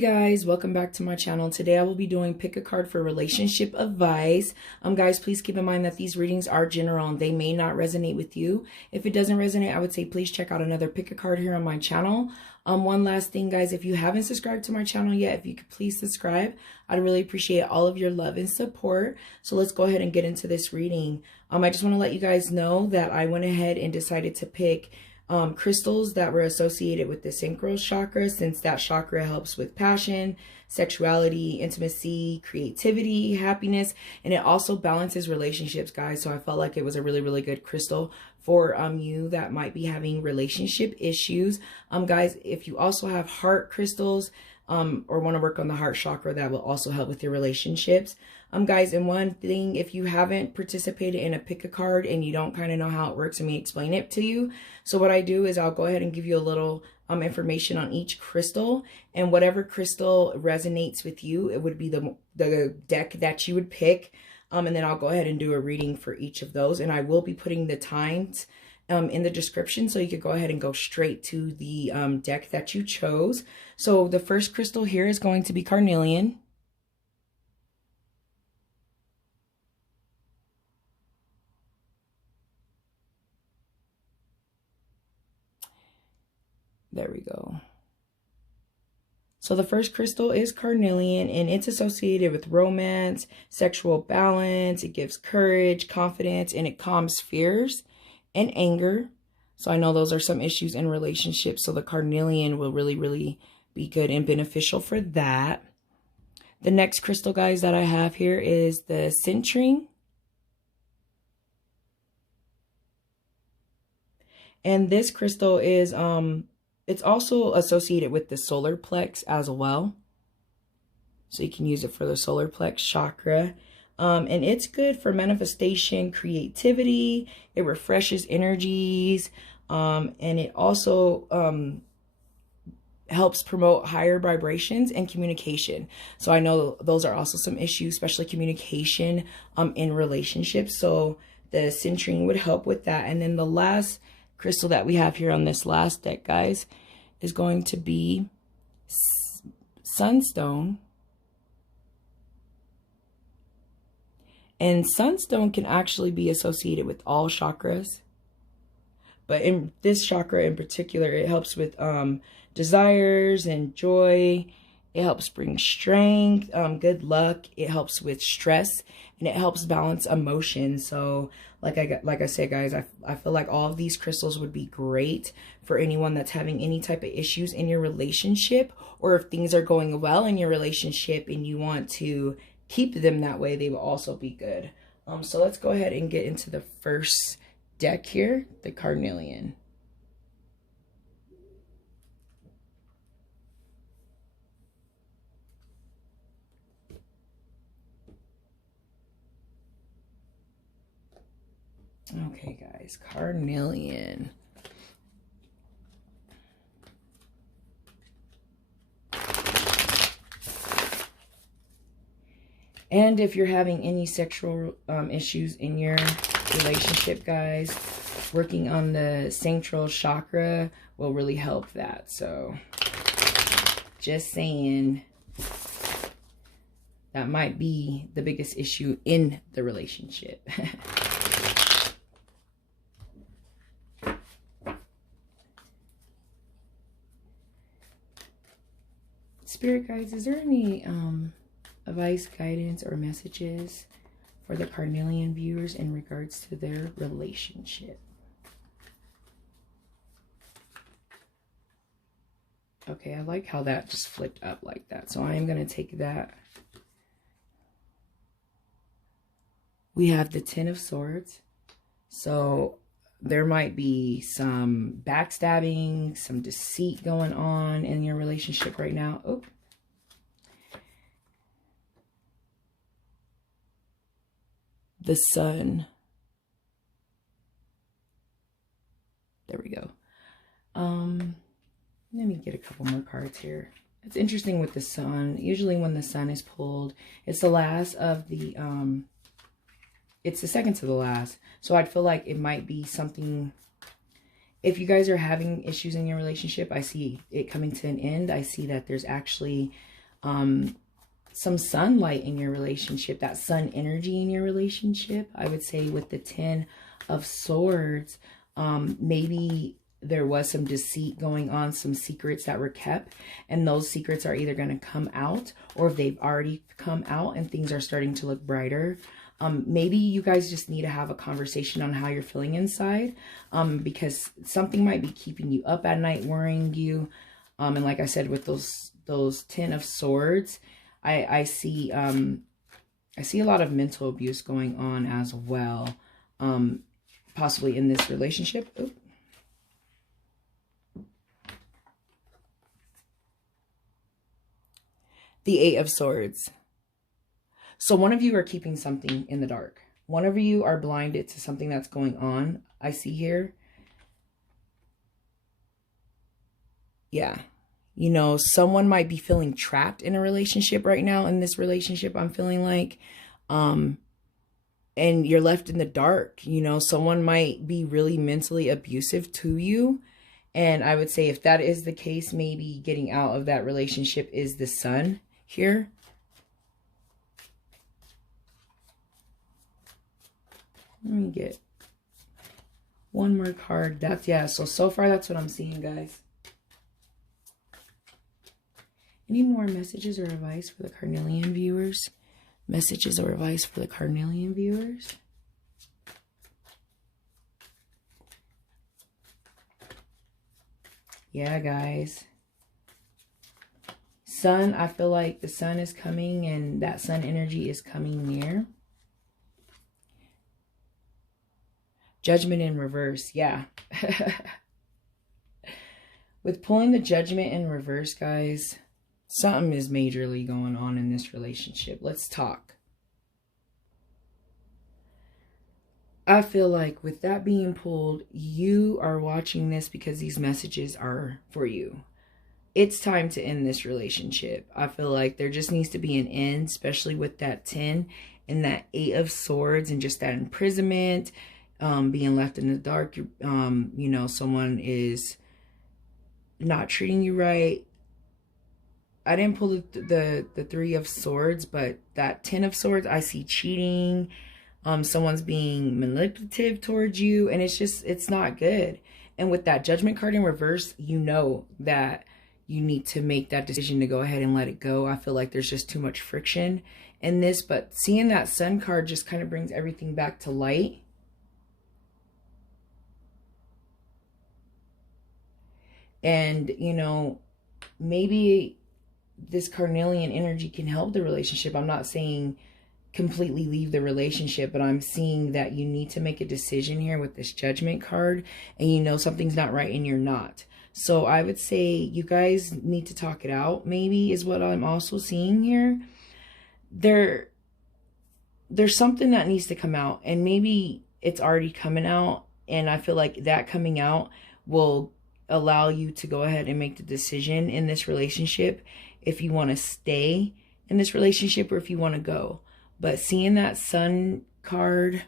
Guys, welcome back to my channel. Today I will be doing pick a card for relationship advice. Guys, please keep in mind that these readings are general and they may not resonate with you. If it doesn't resonate, I would say please check out another pick a card here on my channel. One last thing, guys, if you haven't subscribed to my channel yet, if you could please subscribe, I'd really appreciate all of your love and support. So let's go ahead and get into this reading. I just want to let you guys know that I went ahead and decided to pick crystals that were associated with the sacral chakra, since that chakra helps with passion, sexuality, intimacy, creativity, happiness, and it also balances relationships, guys. So I felt like it was a really good crystal for you that might be having relationship issues. Guys, if you also have heart crystals or want to work on the heart chakra, that will also help with your relationships. Guys, and one thing, if you haven't participated in a pick a card and you don't kind of know how it works, let me explain it to you. So what I do is I'll go ahead and give you a little information on each crystal, and whatever crystal resonates with you, it would be the deck that you would pick. And then I'll go ahead and do a reading for each of those, and I will be putting the times in the description, so you could go ahead and go straight to the deck that you chose. So the first crystal here is going to be carnelian. There we go. So the first crystal is carnelian, and it's associated with romance, sexual balance. It gives courage, confidence, and it calms fears and anger. So I know those are some issues in relationships, so the carnelian will really be good and beneficial for that. The next crystal, guys, that I have here is the citrine. And this crystal is it's also associated with the solar plex as well. So you can use it for the solar plex chakra. And it's good for manifestation, creativity. It refreshes energies. And it also helps promote higher vibrations and communication. So I know those are also some issues, especially communication in relationships. So the citrine would help with that. And then the last crystal that we have here on this last deck, guys, is going to be Sunstone. And Sunstone can actually be associated with all chakras, but in this chakra in particular, it helps with desires and joy. It helps bring strength, good luck. It helps with stress, and it helps balance emotions. So like I said, guys, I feel like all of these crystals would be great for anyone that's having any type of issues in your relationship, or if things are going well in your relationship and you want to keep them that way, they will also be good. So let's go ahead and get into the first deck here, the carnelian. Okay, guys, carnelian. And if you're having any sexual issues in your relationship, guys, working on the sacral chakra will really help that. So just saying, that might be the biggest issue in the relationship. Spirit guides, is there any advice, guidance, or messages for the carnelian viewers in regards to their relationship? Okay, I like how that just flipped up like that. So I am going to take that. We have the Ten of Swords. So there might be some backstabbing, some deceit going on in your relationship right now. Oh. The Sun. There we go. Let me get a couple more cards here. It's interesting with the Sun. Usually when the Sun is pulled, it's the last of the it's the second to the last. So I'd feel like it might be something if you guys are having issues in your relationship, I see it coming to an end. I see that there's actually some sunlight in your relationship, that sun energy in your relationship. I would say with the 10 of Swords, maybe there was some deceit going on, some secrets that were kept, and those secrets are either going to come out, or if they've already come out and things are starting to look brighter. Maybe you guys just need to have a conversation on how you're feeling inside, because something might be keeping you up at night, worrying you. And like I said, with those 10 of Swords, I see a lot of mental abuse going on as well, possibly in this relationship. Ooh. The 8 of Swords. So one of you are keeping something in the dark. One of you are blinded to something that's going on, I see here. Yeah. You know, someone might be feeling trapped in a relationship right now. In this relationship, I'm feeling like, and you're left in the dark. You know, someone might be really mentally abusive to you. And I would say if that is the case, maybe getting out of that relationship is the Sun here. Let me get one more card. That's, yeah, so far that's what I'm seeing, guys. Any more messages or advice for the carnelian viewers? Messages or advice for the carnelian viewers? Yeah, guys. Sun, I feel like the Sun is coming, and that Sun energy is coming near. Judgment in reverse, yeah. With pulling the Judgment in reverse, guys, something is majorly going on in this relationship. Let's talk. I feel like with that being pulled, you are watching this because these messages are for you. It's time to end this relationship. I feel like there just needs to be an end, especially with that 10 and that 8 of Swords and just that imprisonment. Being left in the dark, you know, someone is not treating you right. I didn't pull the 3 of Swords, but that 10 of Swords, I see cheating. Someone's being manipulative towards you, and it's not good. And with that Judgment card in reverse, you know that you need to make that decision to go ahead and let it go. I feel like there's just too much friction in this, but seeing that Sun card just kind of brings everything back to light. And, you know, maybe this carnelian energy can help the relationship. I'm not saying completely leave the relationship, but I'm seeing that you need to make a decision here with this Judgment card, and you know something's not right and you're not. So I would say you guys need to talk it out, maybe, is what I'm also seeing here. There's something that needs to come out, and maybe it's already coming out, and I feel like that coming out will allow you to go ahead and make the decision in this relationship if you want to stay in this relationship or if you want to go. But seeing that Sun card,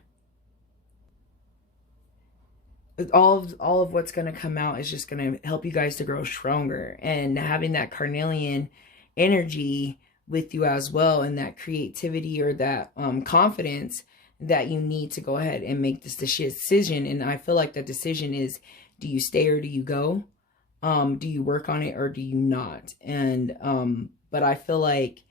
all of what's going to come out is just going to help you guys to grow stronger. And having that carnelian energy with you as well, and that creativity or that confidence that you need to go ahead and make this decision. And I feel like that decision is, do you stay or do you go? Do you work on it or do you not? And but I feel like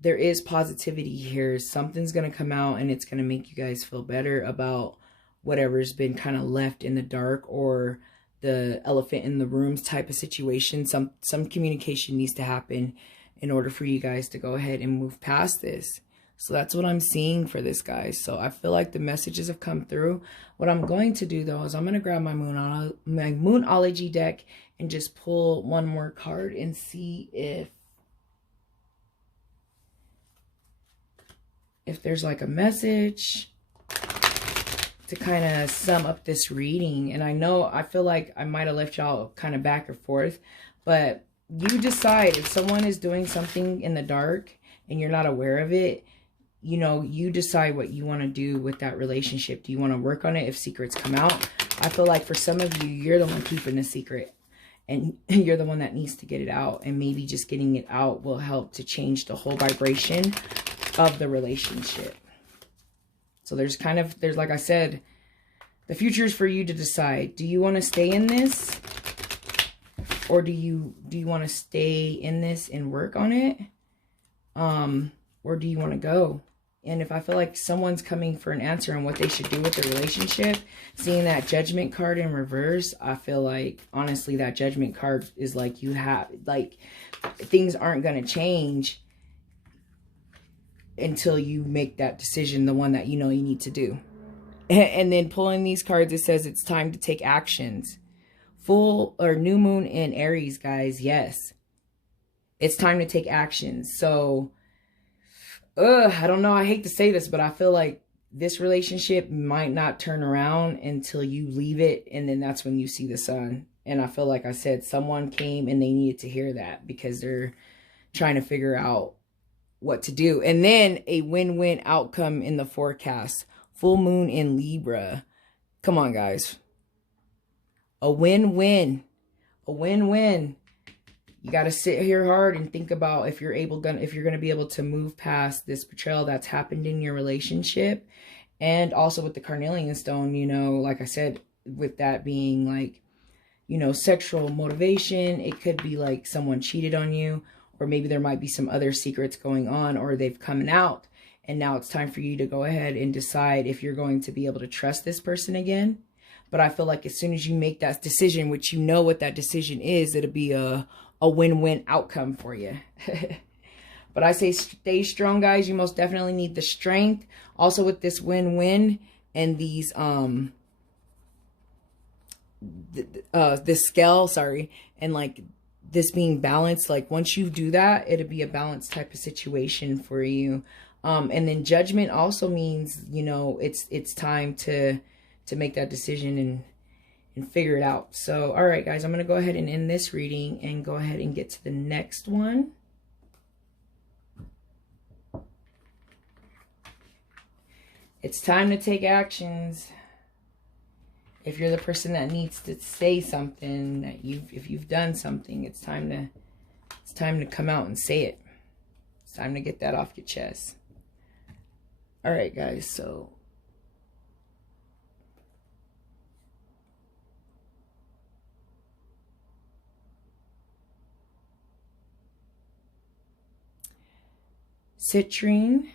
there is positivity here. Something's going to come out, and it's going to make you guys feel better about whatever's been kind of left in the dark, or the elephant in the room type of situation. Some communication needs to happen in order for you guys to go ahead and move past this. So that's what I'm seeing for this, guys. So I feel like the messages have come through. What I'm going to do, though, is I'm going to grab my Moonology deck and just pull one more card and see if there's like a message to kind of sum up this reading. And I feel like I might have left y'all kind of back and forth, but you decide. If someone is doing something in the dark and you're not aware of it, you know, you decide what you want to do with that relationship. Do you want to work on it if secrets come out? I feel like for some of you, you're the one keeping the secret. and you're the one that needs to get it out. And maybe just getting it out will help to change the whole vibration of the relationship. So there's like I said, the future is for you to decide. Do you want to stay in this? Or do you want to stay in this and work on it? Or do you want to go? And if I feel like someone's coming for an answer on what they should do with the relationship, seeing that Judgment card in reverse, I feel like, honestly, that Judgment card is like, things aren't going to change until you make that decision, the one that you know you need to do. And then pulling these cards, it says it's time to take actions. Full or new moon in Aries, guys. Yes. It's time to take actions. So, I don't know. I hate to say this, but I feel like this relationship might not turn around until you leave it. And then that's when you see the sun. And I feel like I said, someone came and they needed to hear that because they're trying to figure out what to do. And then a win-win outcome in the forecast. Full moon in Libra. Come on, guys. A win-win. A win-win. You got to sit here hard and think about if you're going to be able to move past this betrayal that's happened in your relationship. And also with the carnelian stone, you know, like I said, with that being like, you know, sexual motivation, it could be like someone cheated on you, or maybe there might be some other secrets going on, or they've come out. And now it's time for you to go ahead and decide if you're going to be able to trust this person again. But I feel like as soon as you make that decision, which you know what that decision is, it'll be a win-win outcome for you. But I say stay strong, guys. You most definitely need the strength. Also with this win-win and these, this scale, sorry, and like this being balanced, like once you do that, it'll be a balanced type of situation for you. And then judgment also means, you know, it's time to make that decision and figure it out. So, all right, guys, I'm going to go ahead and end this reading and go ahead and get to the next one. It's time to take actions. If you're the person that needs to say something, that if you've done something, it's time to come out and say it. It's time to get that off your chest. All right, guys, so Citrine,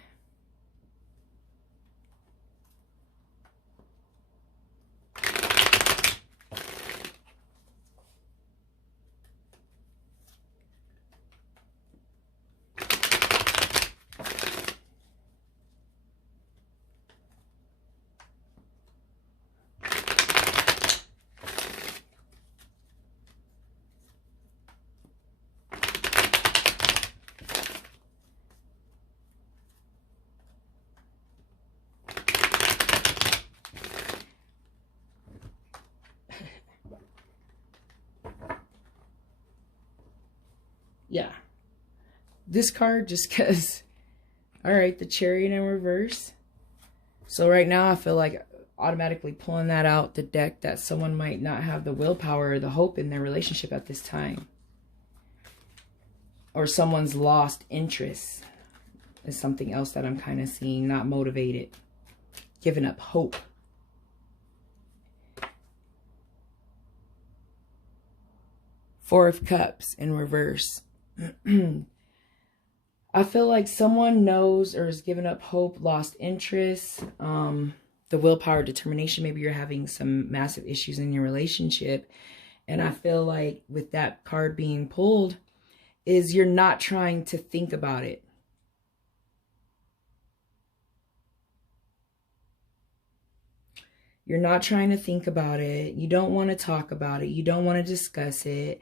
yeah, this card just because, all right, the Chariot in reverse. So right now I feel like automatically pulling that out the deck that someone might not have the willpower or the hope in their relationship at this time. Or someone's lost interest is something else that I'm kind of seeing, not motivated, giving up hope. Four of Cups in reverse. I feel like someone knows or has given up hope, lost interest, the willpower, determination. Maybe you're having some massive issues in your relationship. And I feel like with that card being pulled is you're not trying to think about it. You're not trying to think about it. You don't want to talk about it. You don't want to discuss it.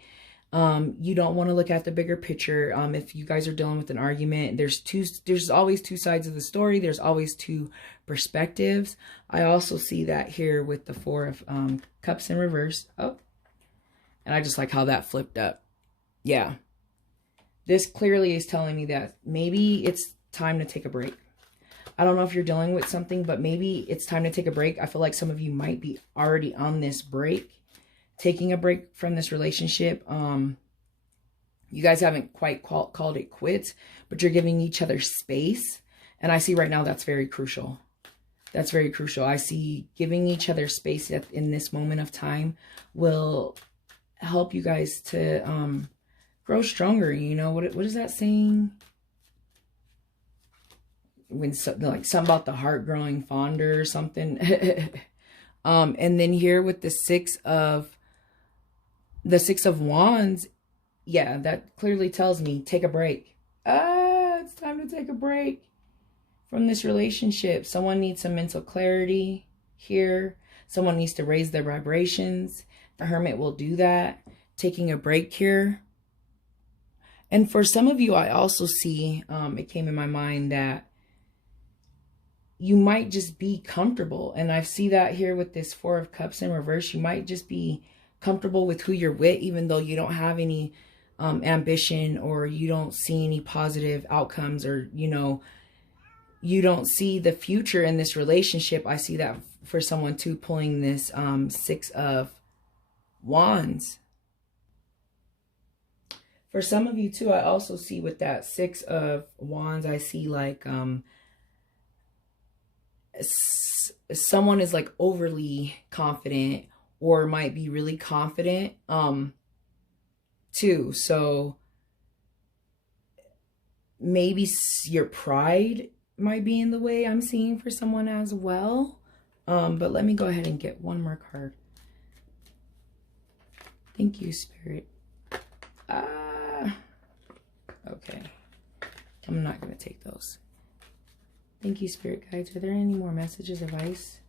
You don't want to look at the bigger picture. If you guys are dealing with an argument, there's always two sides of the story. There's always two perspectives. I also see that here with the Four of Cups in reverse. Oh, and I just like how that flipped up. Yeah. This clearly is telling me that maybe it's time to take a break. I don't know if you're dealing with something, but maybe it's time to take a break. I feel like some of you might be already on this break, taking a break from this relationship. You guys haven't quite called it quits, but you're giving each other space. And I see right now that's very crucial. That's very crucial. I see giving each other space in this moment of time will help you guys to grow stronger. You know, what is that saying? When like something about the heart growing fonder or something. And then here with the six of wands, yeah, that clearly tells me take a break. It's time to take a break from this relationship. Someone needs some mental clarity here. Someone needs to raise their vibrations. The Hermit will do that. Taking a break here. And for some of you, I also see, it came in my mind that you might just be comfortable. And I see that here with this Four of Cups in reverse. You might just be comfortable with who you're with, even though you don't have any ambition, or you don't see any positive outcomes, or, you know, you don't see the future in this relationship. I see that for someone too, pulling this Six of Wands. For some of you too, I also see with that Six of Wands, I see like someone is like overly confident, or might be really confident too. So maybe your pride might be in the way, I'm seeing, for someone as well. But let me go ahead and get one more card. Thank you, Spirit. Okay. I'm not going to take those. Thank you, Spirit Guides. Are there any more messages, advice?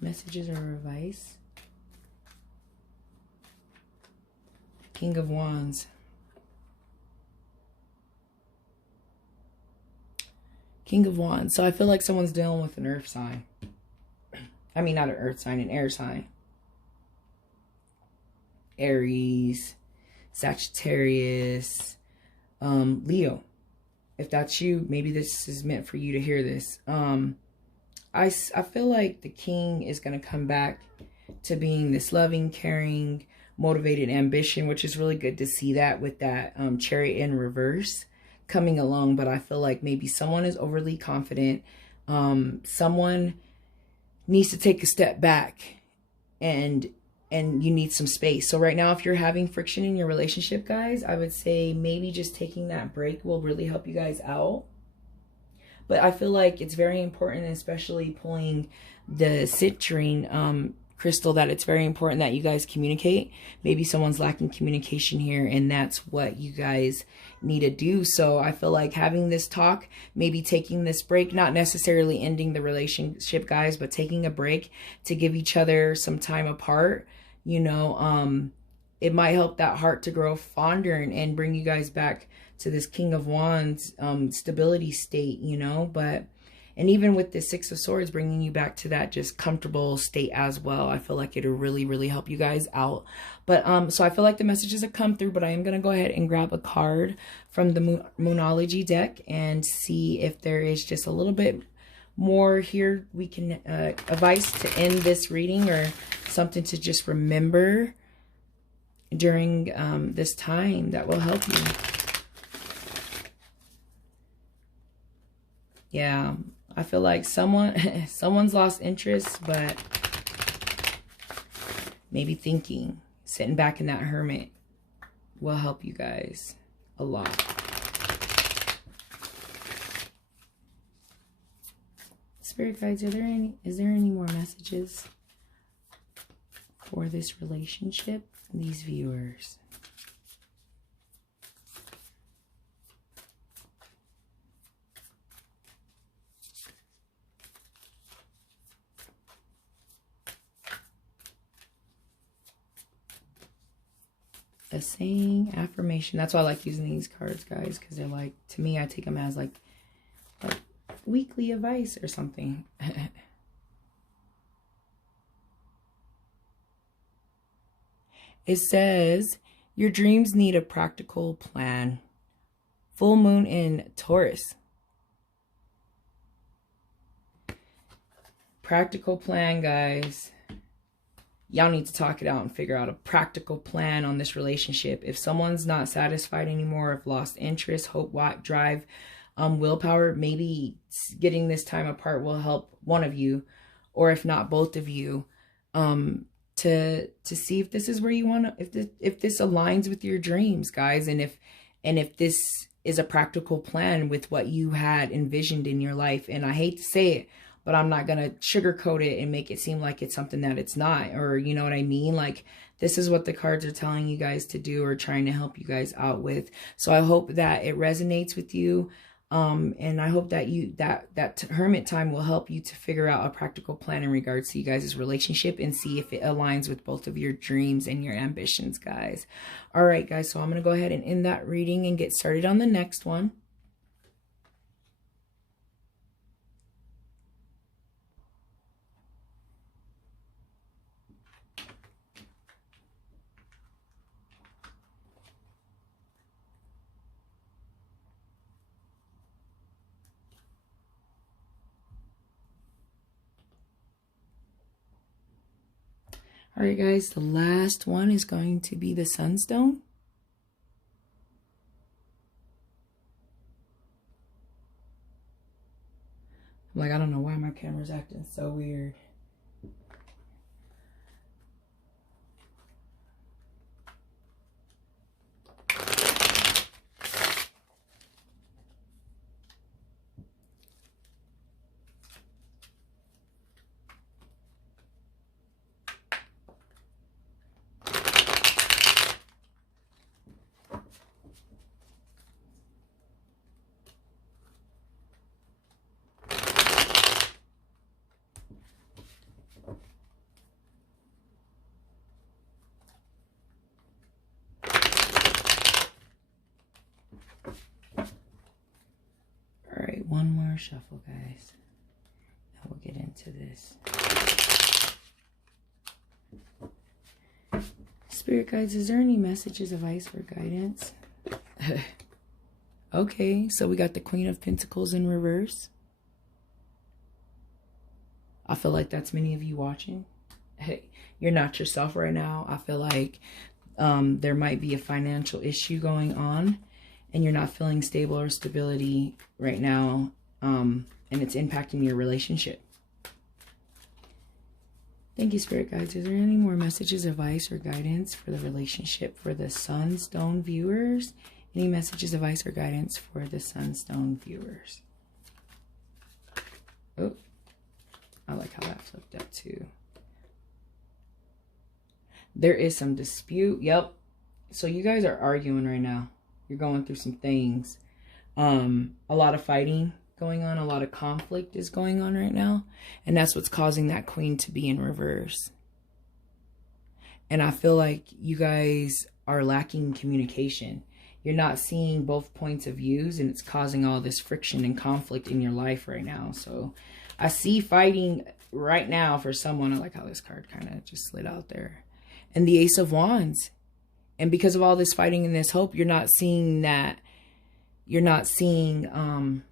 Messages or advice? King of Wands. King of Wands. So I feel like someone's dealing with an earth sign. I mean, not an earth sign, an air sign. Aries, Sagittarius, Leo. If that's you, maybe this is meant for you to hear this. I feel like the king is going to come back to being this loving, caring, motivated ambition, which is really good to see that with that Chariot in reverse coming along. But I feel like maybe someone is overly confident. Someone needs to take a step back, and you need some space. So right now, if you're having friction in your relationship, guys, I would say maybe just taking that break will really help you guys out. But I feel like it's very important, especially pulling the citrine crystal, that it's very important that you guys communicate. Maybe someone's lacking communication here, and that's what you guys need to do. So I feel like having this talk, maybe taking this break, not necessarily ending the relationship, guys, but taking a break to give each other some time apart. You know, it might help that heart to grow fonder and bring you guys back to this King of Wands stability state, you know. But, and even with the Six of Swords, bringing you back to that just comfortable state as well. I feel like it'll really, really help you guys out. But so I feel like the messages have come through, but I am going to go ahead and grab a card from the Moonology deck and see if there is just a little bit more here we can advice to end this reading, or something to just remember during this time that will help you. Yeah, I feel like someone's lost interest, but maybe thinking, sitting back in that Hermit will help you guys a lot. Spirit guides, is there any more messages for this relationship, these viewers? A saying, affirmation. That's why I like using these cards, guys, because they're like, to me, I take them as like weekly advice or something. It says, your dreams need a practical plan. Full moon in Taurus. Practical plan, guys. Y'all need to talk it out and figure out a practical plan on this relationship. If someone's not satisfied anymore, if lost interest, hope, drive, willpower, maybe getting this time apart will help one of you, or if not both of you, to see if this is where you want to, if this aligns with your dreams, guys, and if this is a practical plan with what you had envisioned in your life. And I hate to say it, but I'm not going to sugarcoat it and make it seem like it's something that it's not, or you know what I mean? Like, this is what the cards are telling you guys to do or trying to help you guys out with. So I hope that it resonates with you. And I hope that that hermit time will help you to figure out a practical plan in regards to you guys' relationship and see if it aligns with both of your dreams and your ambitions, guys. All right, guys. So I'm going to go ahead and end that reading and get started on the next one. All right, guys, the last one is going to be the Sunstone. Like, I don't know why my camera's acting so weird. One more shuffle, guys, and we'll get into this. Spirit guides, is there any messages, advice, or guidance? Okay, so we got the Queen of Pentacles in reverse. I feel like that's many of you watching. Hey, you're not yourself right now. I feel like there might be a financial issue going on, and you're not feeling stable or stability right now, and it's impacting your relationship. Thank you, Spirit Guides. Is there any more messages, advice, or guidance for the relationship for the Sunstone viewers? Any messages, advice, or guidance for the Sunstone viewers? Oh, I like how that flipped up too. There is some dispute. Yep. So you guys are arguing right now. You're going through some things. A lot of fighting going on. A lot of conflict is going on right now. And that's what's causing that Queen to be in reverse. And I feel like you guys are lacking communication. You're not seeing both points of views, and it's causing all this friction and conflict in your life right now. So I see fighting right now for someone. I like how this card kind of just slid out there. And the Ace of Wands. And because of all this fighting and this hope, you're not seeing that. You're not seeing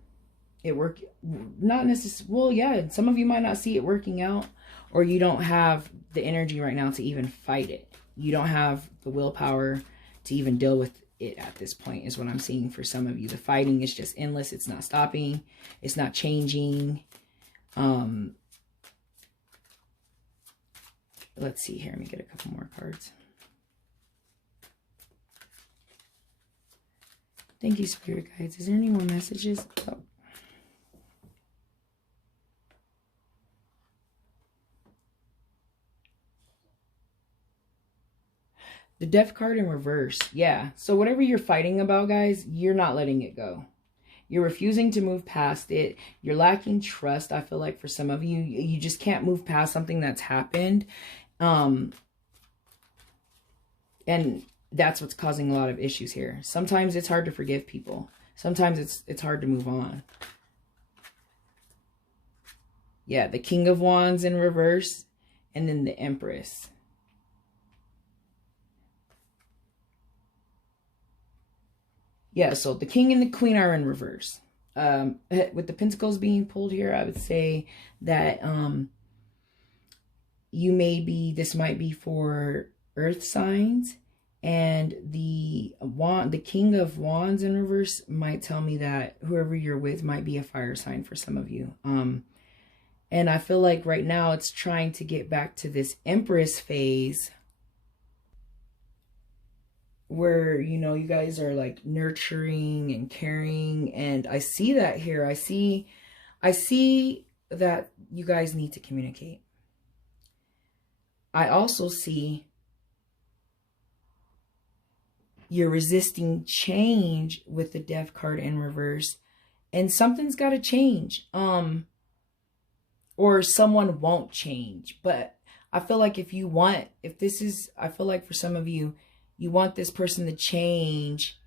it work. Not necessarily. Well, yeah, some of you might not see it working out, or you don't have the energy right now to even fight it. You don't have the willpower to even deal with it at this point, is what I'm seeing for some of you. The fighting is just endless. It's not stopping. It's not changing. Let's see here. Let me get a couple more cards. Thank you, Spirit Guides. Is there any more messages? Oh. The Death card in reverse. Yeah. So whatever you're fighting about, guys, you're not letting it go. You're refusing to move past it. You're lacking trust. I feel like for some of you, you just can't move past something that's happened. And that's what's causing a lot of issues here. Sometimes it's hard to forgive people. Sometimes it's hard to move on. Yeah, the King of Wands in reverse, and then the Empress. Yeah, so the King and the Queen are in reverse. With the Pentacles being pulled here, I would say that this might be for earth signs, and the King of Wands in reverse might tell me that whoever you're with might be a fire sign for some of you. And I feel like right now it's trying to get back to this Empress phase where, you know, you guys are like nurturing and caring. And I see that here. I see that you guys need to communicate. I also see you're resisting change with the Death card in reverse, and something's got to change. Or someone won't change. But I feel like I feel like for some of you, you want this person to change,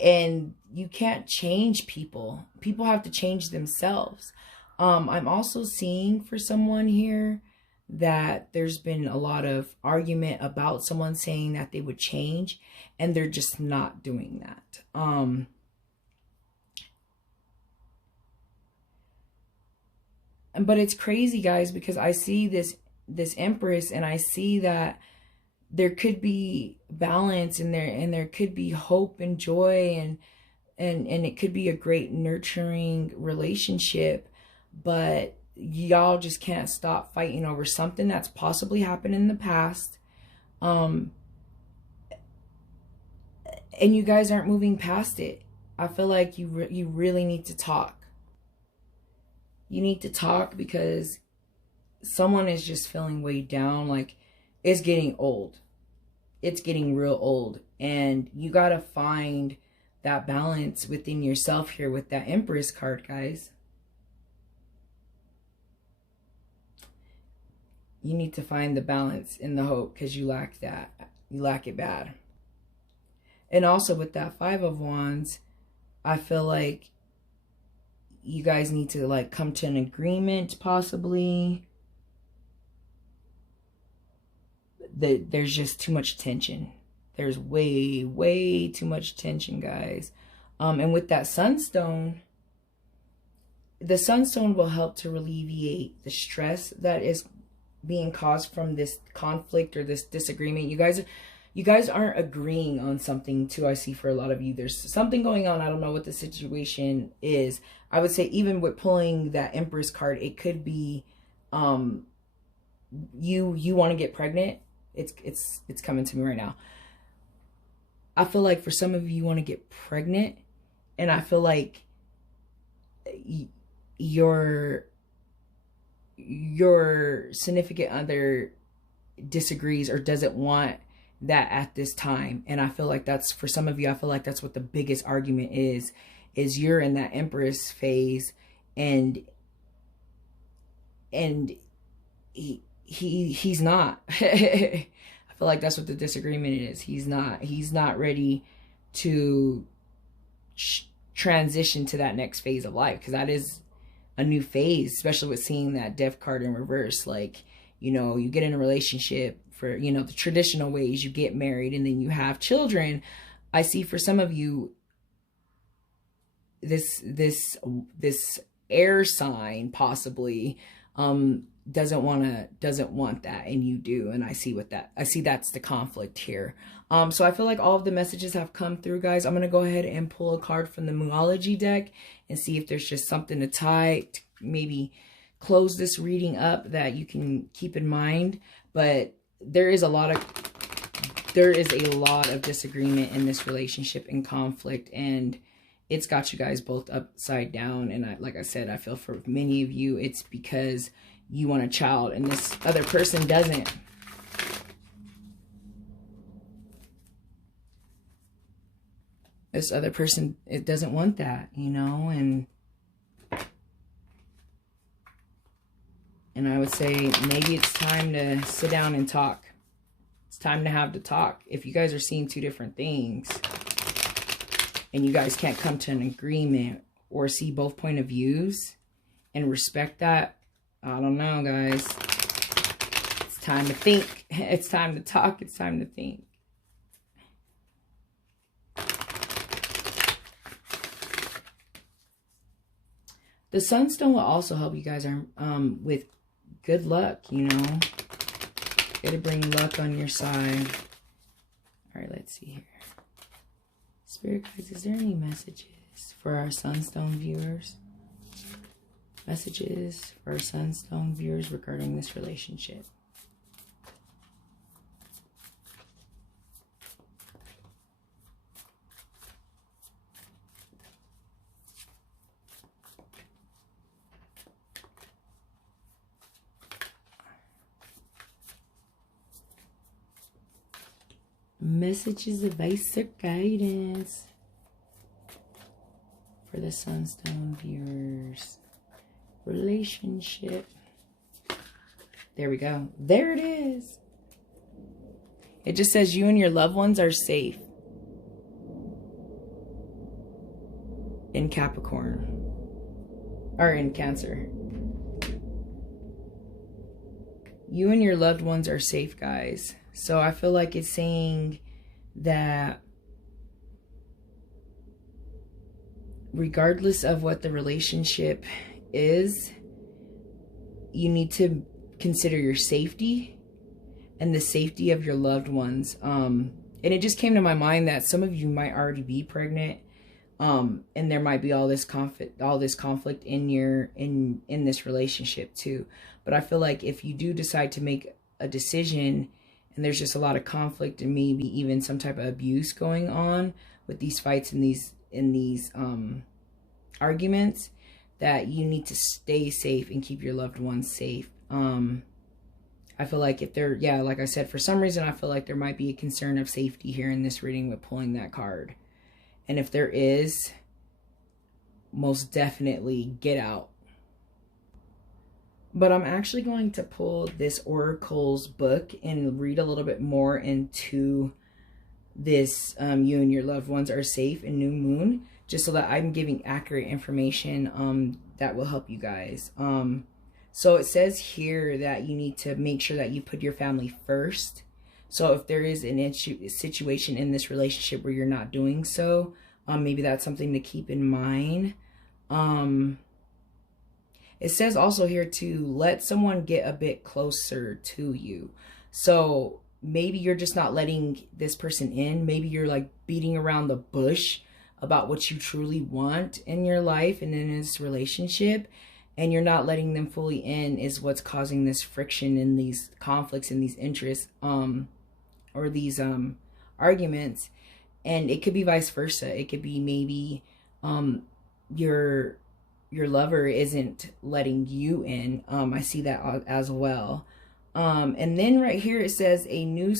and you can't change people. People have to change themselves. I'm also seeing for someone here that there's been a lot of argument about someone saying that they would change, and they're just not doing that. But it's crazy, guys, because I see this Empress, and I see that there could be balance in there, and there could be hope and joy, and it could be a great nurturing relationship, but y'all just can't stop fighting over something that's possibly happened in the past. And you guys aren't moving past it. I feel like you really need to talk. You need to talk because someone is just feeling weighed down. Like, it's getting old. It's getting real old. And you got to find that balance within yourself here with that Empress card, guys. You need to find the balance in the hope because you lack that. You lack it bad. And also with that Five of Wands, I feel like you guys need to like come to an agreement, possibly. There's just too much tension. There's way too much tension, guys. And with that Sunstone, the Sunstone will help to alleviate the stress that is being caused from this conflict or this disagreement. You guys aren't agreeing on something too, I see for a lot of you. There's something going on. I don't know what the situation is. I would say even with pulling that Empress card, it could be you want to get pregnant. It's coming to me right now. I feel like for some of you want to get pregnant, and I feel like your significant other disagrees or doesn't want that at this time. And I feel like that's, for some of you, I feel like that's what the biggest argument is you're in that Empress phase, and he's not. I feel like that's what the disagreement is. He's not ready to transition to that next phase of life, because that is a new phase, especially with seeing that Death card in reverse. Like, you know, you get in a relationship for, you know, the traditional ways, you get married and then you have children. I see for some of you, this air sign possibly doesn't want that, and you do. And I see that's the conflict here. So I feel like all of the messages have come through, guys. I'm gonna go ahead and pull a card from the Moology deck and see if there's just something to tie to maybe close this reading up that you can keep in mind. But there is a lot of disagreement in this relationship and conflict, and it's got you guys both upside down. And like I said, I feel for many of you, it's because you want a child and this other person doesn't. This other person, it doesn't want that, you know, and I would say maybe it's time to sit down and talk. It's time to have the talk. If you guys are seeing two different things and you guys can't come to an agreement or see both point of views and respect that, I don't know, guys. It's time to think. It's time to talk. It's time to think. The Sunstone will also help you guys with good luck, you know. It'll bring luck on your side. All right, let's see here. Spirit guides, is there any messages for our Sunstone viewers? Messages for our Sunstone viewers regarding this relationship. Messages, advice, or guidance for the Sunstone viewers. Relationship. There we go. There it is. It just says you and your loved ones are safe. In Capricorn. Or in Cancer. You and your loved ones are safe, guys. So I feel like it's saying that regardless of what the relationship is, you need to consider your safety and the safety of your loved ones. And it just came to my mind that some of you might already be pregnant. And there might be all this conflict in this relationship too. But I feel like if you do decide to make a decision and there's just a lot of conflict and maybe even some type of abuse going on with these fights and these arguments, that you need to stay safe and keep your loved ones safe. I feel like if they're, yeah, like I said, for some reason, I feel like there might be a concern of safety here in this reading with pulling that card. And if there is, most definitely get out. But I'm actually going to pull this Oracle's book and read a little bit more into this you and your loved ones are safe in New Moon, just so that I'm giving accurate information that will help you guys. So it says here that you need to make sure that you put your family first. So if there is an situation in this relationship where you're not doing so, maybe that's something to keep in mind. It says also here to let someone get a bit closer to you. So maybe you're just not letting this person in. Maybe you're like beating around the bush about what you truly want in your life and in this relationship, and you're not letting them fully in is what's causing this friction and these conflicts and these interests or these arguments. And it could be vice versa. It could be maybe your lover isn't letting you in. I see that as well. And then right here it says a new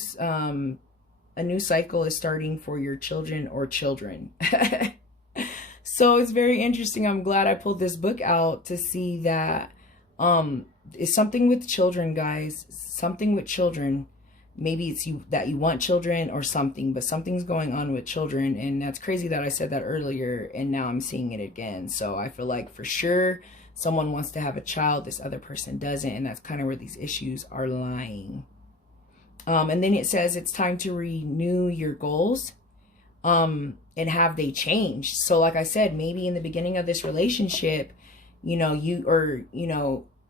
cycle is starting for your children or children. So it's very interesting. I'm glad I pulled this book out to see that it's something with children, guys. Something with children. Maybe it's that you want children or something, but something's going on with children. And that's crazy that I said that earlier and now I'm seeing it again. So I feel like for sure someone wants to have a child, this other person doesn't, and that's kind of where these issues are lying. And then it says it's time to renew your goals and have they changed. So like I said, maybe in the beginning of this relationship,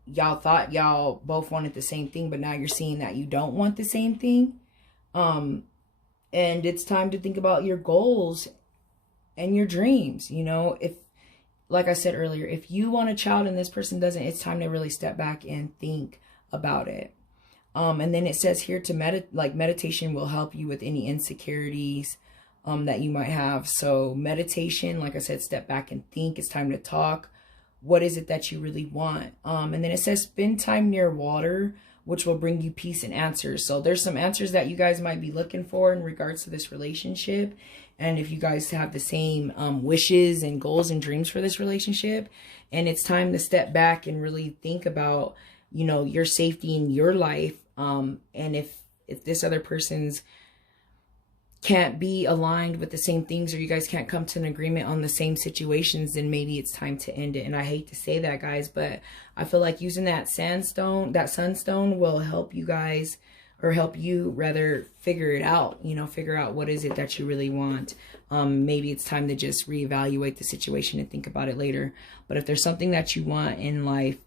y'all thought y'all both wanted the same thing, but now you're seeing that you don't want the same thing. And it's time to think about your goals and your dreams. If, like I said earlier, if you want a child and this person doesn't, it's time to really step back and think about it. And then it says here to meditation will help you with any insecurities that you might have. So meditation, like I said, step back and think. It's time to talk. What is it that you really want? And then it says spend time near water, which will bring you peace and answers. So there's some answers that you guys might be looking for in regards to this relationship. And if you guys have the same wishes and goals and dreams for this relationship, and it's time to step back and really think about, your safety in your life. And if this other person's can't be aligned with the same things, or you guys can't come to an agreement on the same situations, then maybe it's time to end it. And I hate to say that, guys, but I feel like using that sunstone will help you guys, or help you rather figure it out, figure out what is it that you really want. Maybe it's time to just reevaluate the situation and think about it later. But if there's something that you want in life,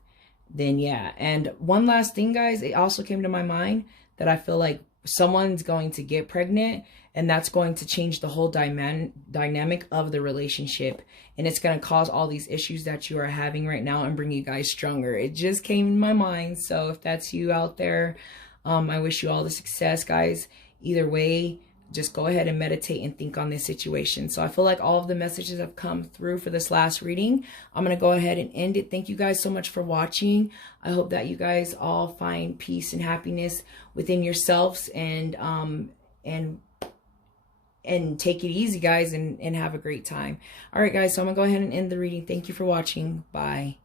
then yeah. And one last thing, guys, it also came to my mind that I feel like someone's going to get pregnant, and that's going to change the whole dynamic of the relationship, and it's going to cause all these issues that you are having right now and bring you guys stronger. It just came in my mind. So if that's you out there, I wish you all the success, guys. Either way, just go ahead and meditate and think on this situation. So I feel like all of the messages have come through for this last reading. I'm going to go ahead and end it. Thank you guys so much for watching. I hope that you guys all find peace and happiness within yourselves, and take it easy, guys, and have a great time. All right, guys, so I'm going to go ahead and end the reading. Thank you for watching. Bye.